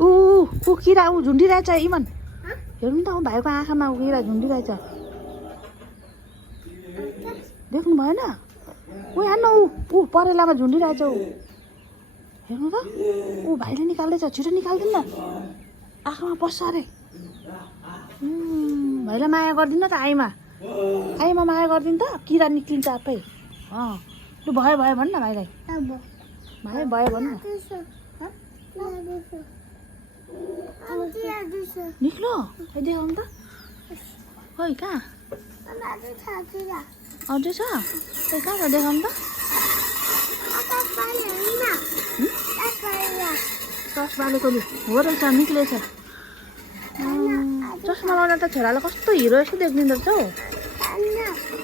ऊ किरा ऊ झुन्डिरहेछ इमन हेर्नु त ऊ भाइको आँखामा ऊ किरा झुन्डिरहेछ देख्नु भएन ऊ हेर्न ऊ परेलामा झुन्डिरहेछ ऊ हेर्नु त ऊ भाइले निकाल्दैछ छिटो निकाल्दिन न आँखामा पस्छ अरे भाइलाई माया गरिदिनु त आइमा माया गरिदिनु त किरा निक्लिन्छ आफै लु भयो भयो भन् न भाइलाई भाइ भयो भन्नु निक्लो खै देखाउनु त खोइ कहाँ अझै छ खै कहाँ छ देखाउनु त टस बालेको लु हो रहेछ निक्लेछ चस्मा लाउँदा त छोरालाई कस्तो हिरो जस्तो देखिँदो रहेछ हौ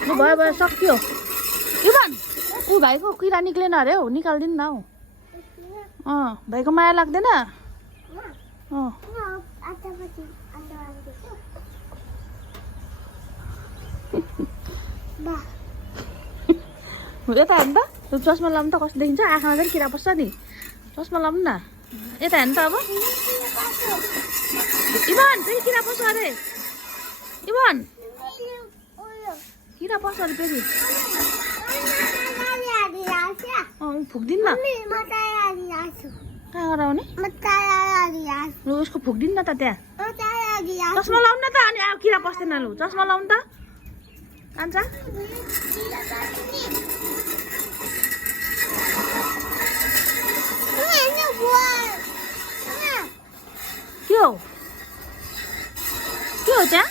लु भयो भयो सक्यो इमन ऊ भाइको किरा निक्लेन अरे हौ निकालिदिनु न हौ भाइको माया लाग्दैन यता हेर्नु त चस्मा लाउनु त कस्तो देखिन्छ आँखामा चाहिँ किरा पस्छ नि चस्मा लाउनु न यता हेर्नु त अब इमन फेरि किरा पस्छ अरे इमन किरा पस्छ अरे फेरि फुक्दिन् न कहाँ गराउने लु उसको फुक्दिन् न त त्यहाँ चस्मा लाउनु न त अनि अब किरा पस्दैन लु चस्मा लाउनु त कान्छ के हो त्यहाँ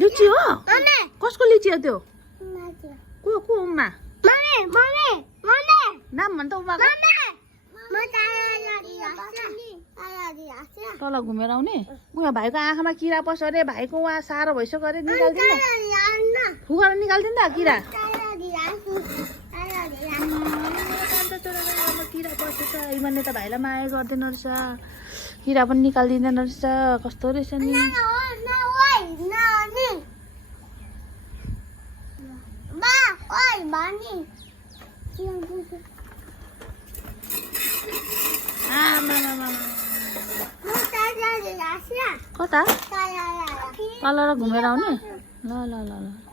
लिची हो कसको लिची हो त्यो को उमा नाम भन्छ उमाको तल घुमेर आउने उहाँ भाइको आँखामा किरा पस्यो अरे भाइको उहाँ साह्रो भइसक्यो अरे निकालिदिनु फुगाएर निकालिदिनु त किरा किरा पसेछ इमानले त भाइलाई माया गर्दैन रहेछ किरा पनि निकालिदिँदैन रहेछ कस्तो रहेछ नि कता तल र घुमेर आउने ल ल ल ल